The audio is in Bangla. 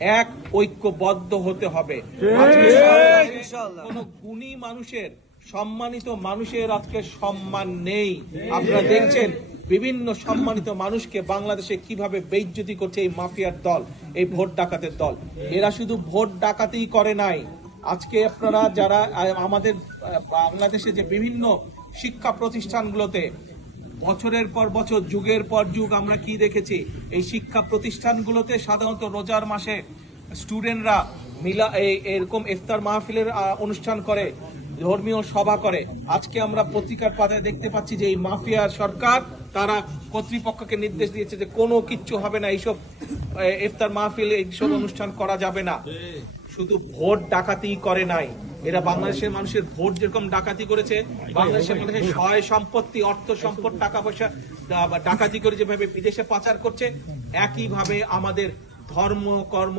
এক ঐক্যবদ্ধ হতে হবে। কোন গুণী মানুষের, সম্মানিত মানুষের আজকে সম্মান নেই। আপনারা দেখছেন বিভিন্ন সম্মানিত মানুষকে বাংলাদেশে কিভাবে বেইজ্জতি করছে এই মাফিয়ার দল, এই ভোট ডাকাতের দল। এরা শুধু ভোট ডাকাতি করে নাই, আজকে আপনারা যারা আমাদের বাংলাদেশে যে বিভিন্ন শিক্ষা প্রতিষ্ঠানগুলোতে বছরের পর বছর, যুগের পর যুগ আমরা কি দেখেছি, এই শিক্ষা প্রতিষ্ঠানগুলোতে সাধারণত রোজার মাসে স্টুডেন্টরা এরকম ইফতার মাহফিলের অনুষ্ঠান করে, ধর্মীয় সভা করে। আজকে আমরা পত্রিকার পাতায় দেখতে পাচ্ছি যে এই মাফিয়ার সরকার তারা কর্তৃপক্ষকে নির্দেশ দিয়েছে যে কোনো কিচ্ছু হবে না, এইসব ইফতার মাহফিল এইসব অনুষ্ঠান করা যাবে না। শুধু ভোট ডাকাতি করে নাই, এরা বাংলাদেশের মানুষের ভোট যেরকম ডাকাতি করেছে, বাংলাদেশের মানুষের সহায় সম্পত্তি, অর্থ সম্পদ, টাকা পয়সা ডাকাতি করে যেভাবে বিদেশে পাচার করছে, একইভাবে আমাদের ধর্ম, কর্ম,